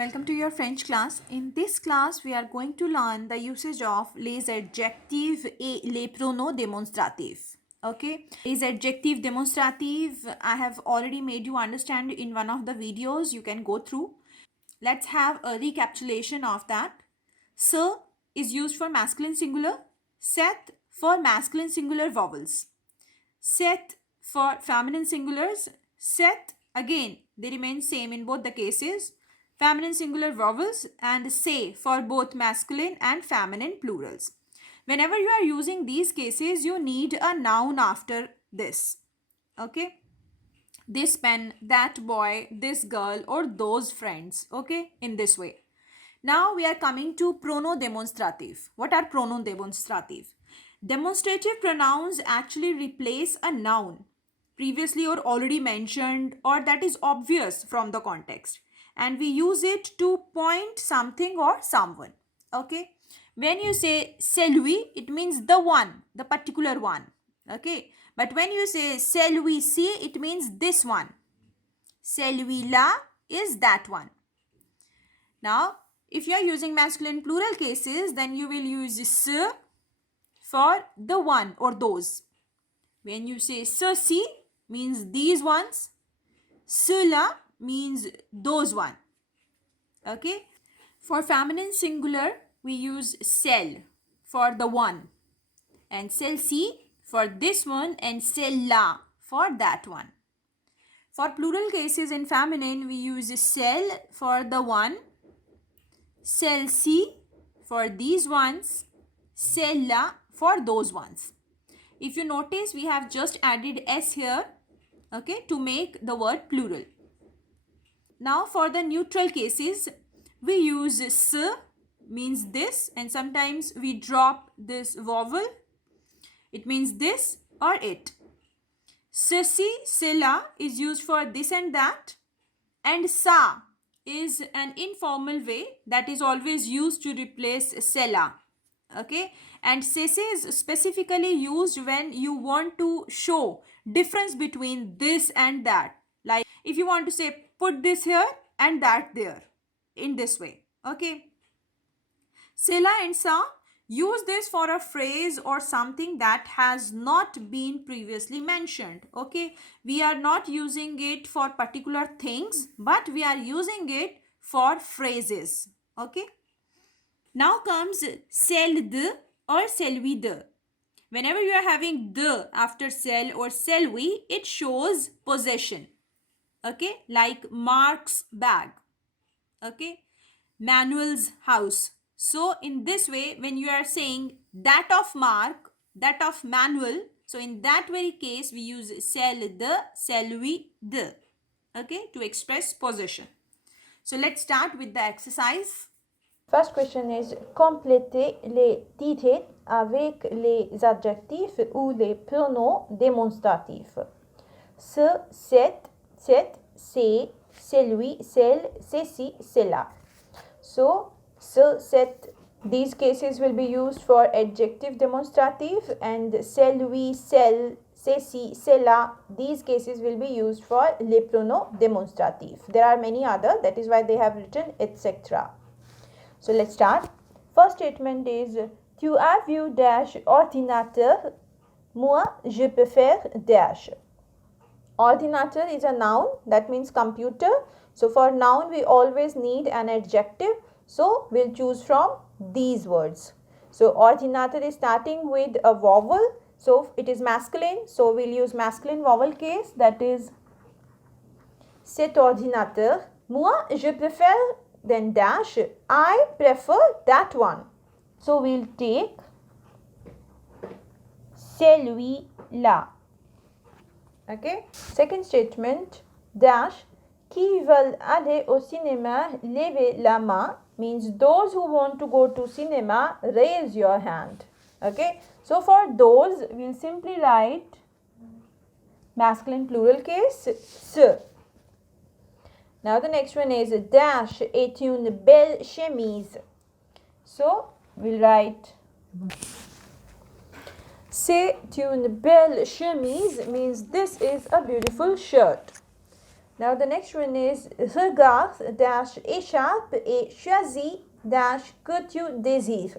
Welcome to your French class. In this class, we are going to learn the usage of les adjectifs et les pronoms démonstratifs. Okay, les adjectifs démonstratifs I have already made you understand in one of the videos. You can go through. Let's have a recapitulation of that. Ce is used for masculine singular. Cet for masculine singular vowels. Set for feminine singulars. Set again they remain same in both the cases. Feminine singular vowels, and say for both masculine and feminine plurals. Whenever you are using these cases, you need a noun after this. Okay. This pen, that boy, this girl, or those friends. Okay. In this way. Now we are coming to pronom demonstrative. What are pronom demonstrative? Demonstrative pronouns actually replace a noun previously or already mentioned, or that is obvious from the context, and we use it to point something or someone. Okay, when you say celui, it means the one, the particular one. Okay, but when you say celui-ci, it means this one. Celui-là is that one. Now if you are using masculine plural cases, then you will use ce for the one or those. When you say ceci, means these ones. Cela means those one. Okay. For feminine singular, we use celle for the one, and celle-ci for this one, and celle-là for that one. For plural cases in feminine, we use celle for the one, celle-ci for these ones, celle-là for those ones. If you notice, we have just added s here, okay, to make the word plural. Now for the neutral cases, we use ce, means this, and sometimes we drop this vowel. It means this or it. Ceci, cela is used for this and that, and ça is an informal way that is always used to replace cela. Okay, and cesse is specifically used when you want to show difference between this and that. Like if you want to say put this here and that there, in this way. Okay, cela and ça, use this for a phrase or something that has not been previously mentioned. Okay, we are not using it for particular things, but we are using it for phrases. Okay, now comes celle de or celui de. Whenever you are having de after celle or celui, it shows possession. Okay, like Mark's bag. Okay, Manuel's house. So in this way, when you are saying that of Mark, that of Manuel, so in that very case, we use celle de, celui de. Okay, to express possession. So let's start with the exercise. First question is complétez les titres avec les adjectifs ou les pronoms démonstratifs. Ce, cette, c'est, celui, celle, ceci, cela. So, ce, cette, these cases will be used for adjective demonstrative, and celui, celle, ceci, cela, these cases will be used for les pronoms démonstratifs. There are many other, that is why they have written etc. So let's start. First statement is tu as vu dash ordinateur. Moi, je préfère dash. Ordinateur is a noun, that means computer. So for noun, we always need an adjective. So we'll choose from these words. So ordinateur is starting with a vowel. So it is masculine. So we'll use masculine vowel case, that is cet ordinateur. Moi, je préfère, then dash, I prefer that one. So we'll take celui-là. Okay. Second statement, dash, qui veulent aller au cinéma, levez la main, means those who want to go to cinema, raise your hand. Okay. So for those, we'll simply write masculine plural case, ce. Now the next one is dash est une belle chemise. So we'll write c'est une belle chemise, means this is a beautiful shirt. Now the next one is regarde dash écharpe et choisis dash que tu désires.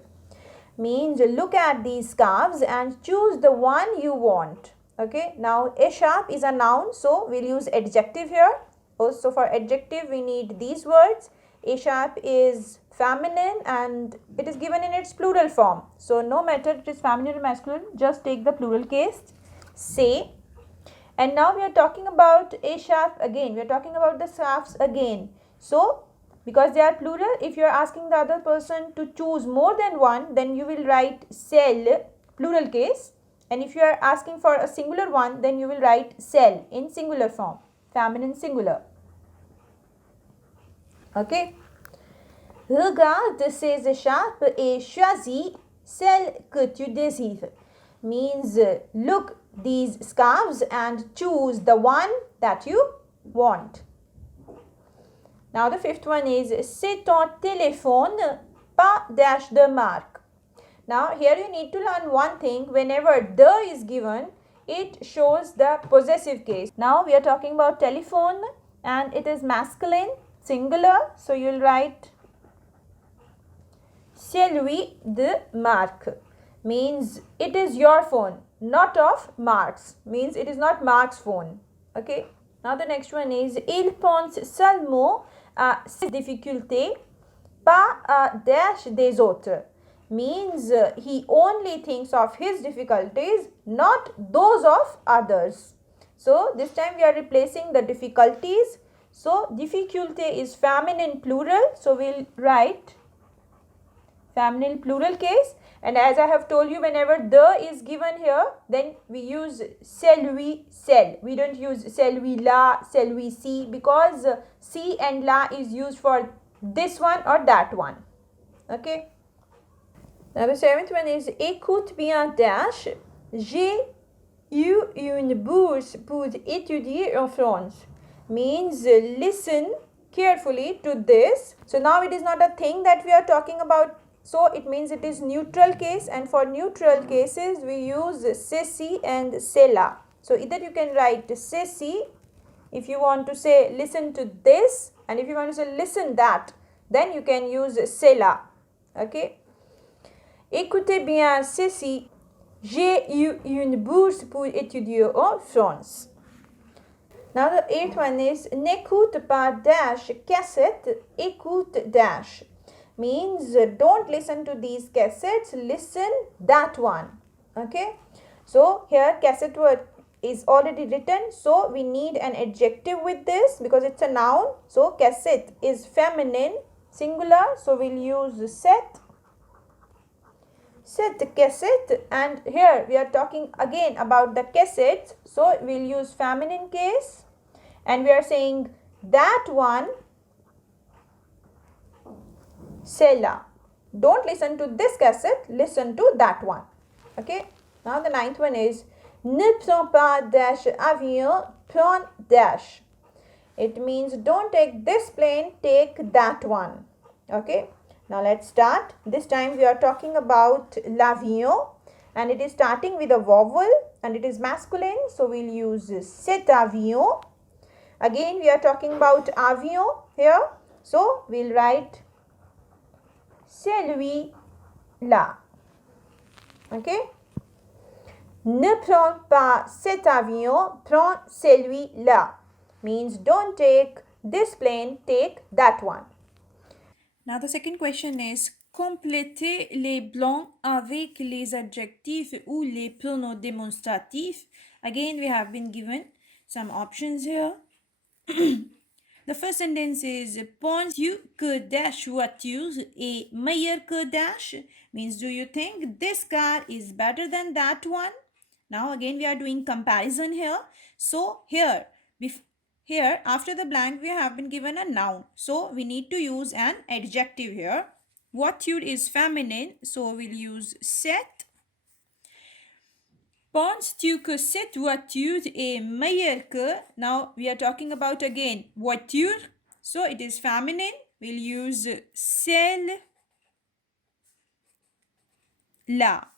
Means look at these scarves and choose the one you want. Okay, now écharpe is a noun, so we'll use adjective here. Also for adjective we need these words. Écharpe is feminine and it is given in its plural form. So no matter it is feminine or masculine, just take the plural case. Say. And now we are talking about écharpe again. We are talking about the scarves again. So because they are plural, if you are asking the other person to choose more than one, then you will write celle, plural case. And if you are asking for a singular one, then you will write celle in singular form, feminine singular. Okay. Regarde ces écharpes et choisis celle que tu désires. Means look these scarves and choose the one that you want. Now the fifth one is c'est ton téléphone, pas dash de marque. Now here you need to learn one thing. Whenever the is given, it shows the possessive case. Now we are talking about telephone and it is masculine, singular. So you will write celui de marque. Means it is your phone, not of Mark's. Means it is not Mark's phone. Okay. Now the next one is il pense seulement à ses difficultés, pas à dash des autres. Means he only thinks of his difficulties, not those of others. So this time we are replacing the difficulties. So difficulté is feminine plural. So we'll write feminine plural case. And as I have told you, whenever the is given here, then we use celui, celle. We don't use celui la, celui si, because si and la is used for this one or that one. Okay. Now the seventh one is écoute bien dash. J'ai eu une bourse pour étudier en France. Means listen carefully to this. So now it is not a thing that we are talking about. So it means it is neutral case, and for neutral cases we use ceci and cela. So either you can write ceci if you want to say listen to this, and if you want to say listen that, then you can use cela. Okay. Écoutez bien ceci. J'ai eu une bourse pour étudier en France. Now the eighth one is n'écoute pas dash cassette, écoute dash. Means don't listen to these cassettes, listen that one. Okay. So here cassette word is already written, so we need an adjective with this because it's a noun. So cassette is feminine singular, so we'll use cette cassette. And here we are talking again about the cassettes, so we'll use feminine case and we are saying that one, celle-là. Don't listen to this cassette, listen to that one. Okay. Now the ninth one is ne prends pas dash avion, prends dash. It means don't take this plane, take that one. Okay. Now let's start. This time we are talking about l'avion and it is starting with a vowel and it is masculine, so we'll use cet avion. Again we are talking about avion here, so we'll write celui-là. Okay. Ne prends pas cet avion, prends celui-là. Means don't take this plane, take that one. Now the second question is complétez les blancs avec les adjectifs ou les pronoms démonstratifs. Again, we have been given some options here. The first sentence is penses-tu que dash voiture est meilleure que dash? Means do you think this car is better than that one? Now again we are doing comparison here. So here after the blank we have been given a noun. So we need to use an adjective here. Voiture is feminine, so we'll use cette. Penses-tu que cette voiture est meilleure que? Now we are talking about again voiture. So it is feminine. We'll use celle-là,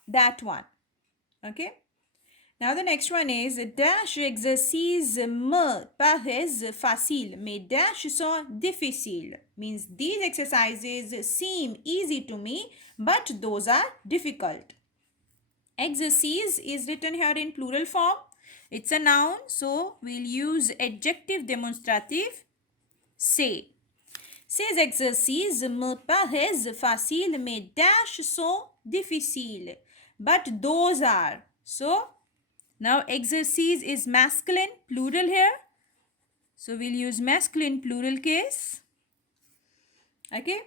that one. Okay. Now the next one is dash exercice me paraissent facile, mais dash sont difficiles. Means these exercises seem easy to me, but those are difficult. Exercise is written here in plural form. It's a noun, so we'll use adjective demonstrative. Say. Ces exercices me paraissent faciles, mais dash sont difficiles. But those are. So, now exercise is masculine, plural here. So, we'll use masculine plural case. Okay.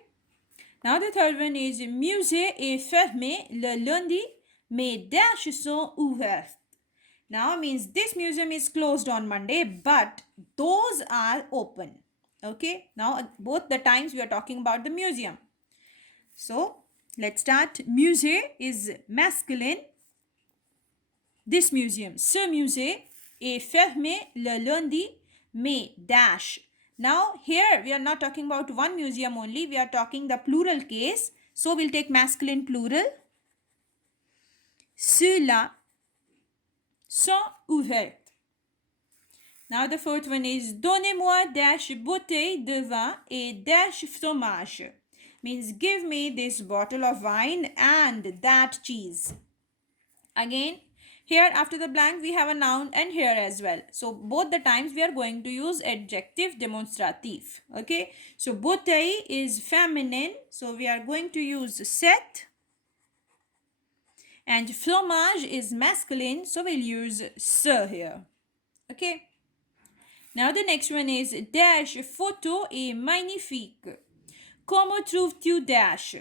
Now, the third one is musée est fermé le lundi, mais dash sont ouvertes. Now, means this museum is closed on Monday, but those are open. Okay. Now, both the times we are talking about the museum. So, let's start. Musée is masculine. This museum. Ce musée est fermé le lundi, mais dash. Now, here we are not talking about one museum only. We are talking the plural case. So, we'll take masculine plural. Ceux-là sont ouverts. Now, the fourth one is donnez-moi dash bouteille de vin et dash fromage. Means give me this bottle of wine and that cheese. Again, here after the blank we have a noun and here as well. So both the times we are going to use adjective demonstrative. Okay. So bouteille is feminine. So we are going to use set. And fromage is masculine. So we'll use ce here. Okay. Now the next one is dash photo est magnifique. Comment trouves-tu dash?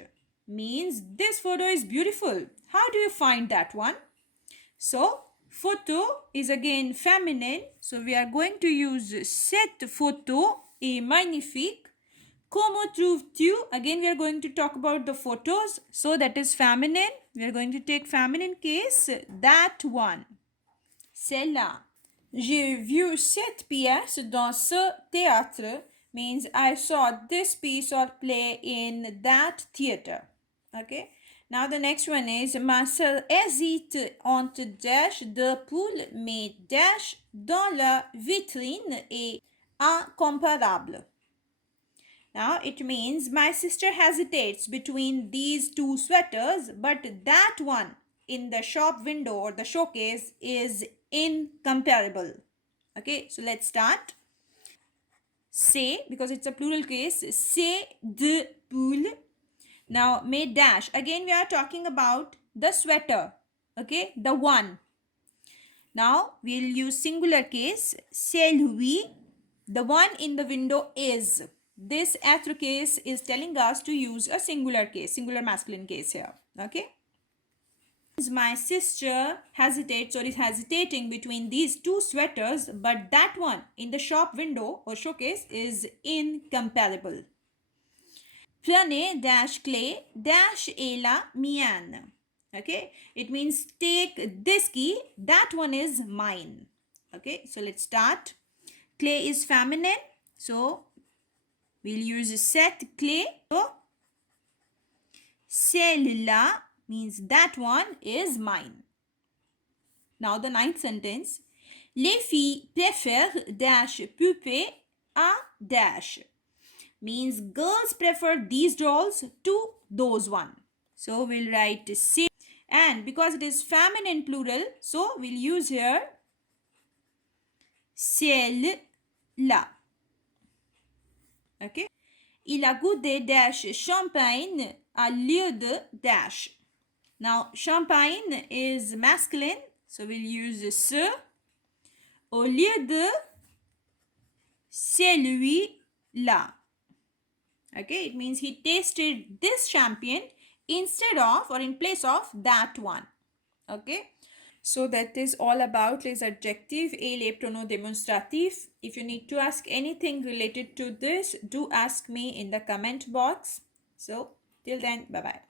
Means this photo is beautiful. How do you find that one? So, photo is again feminine. So, we are going to use cette photo est magnifique. Comment trouves-tu? Again, we are going to talk about the photos. So, that is feminine. We are going to take feminine case. That one. Celle-là. J'ai vu cette pièce dans ce théâtre. Means I saw this piece or play in that theater. Okay. Now the next one is ma sœur hésite entre dash de poules, mais dash dans la vitrine est incomparable. Now it means my sister hesitates between these two sweaters, but that one in the shop window or the showcase is incomparable. Okay, so let's start. C'est, because it's a plural case, c'est de poules. Now, may dash. Again, we are talking about the sweater. Okay, the one. Now, we'll use singular case. C'est lui. The one in the window is. This être case is telling us to use a singular case, singular masculine case here. Okay. My sister hesitates or is hesitating between these two sweaters, but that one in the shop window or showcase is incomparable. Prenez dash clé dash est la mienne. Okay, it means take this key, that one is mine. Okay, so let's start. Clé is feminine, so we'll use cette clé. So, celle-là means that one is mine. Now the ninth sentence. Les filles préfèrent dash poupée à dash. Means girls prefer these dolls to those one. So we'll write C. And because it is feminine plural, so we'll use here celle-là. Okay. Il a goûté dash champagne à lieu de dash. Now, champagne is masculine, so we'll use ce au lieu de celui-là. Okay, it means he tasted this champagne instead of or in place of that one. Okay, so that is all about les adjectifs et les pronoms démonstratifs. If you need to ask anything related to this, do ask me in the comment box. So, till then, bye-bye.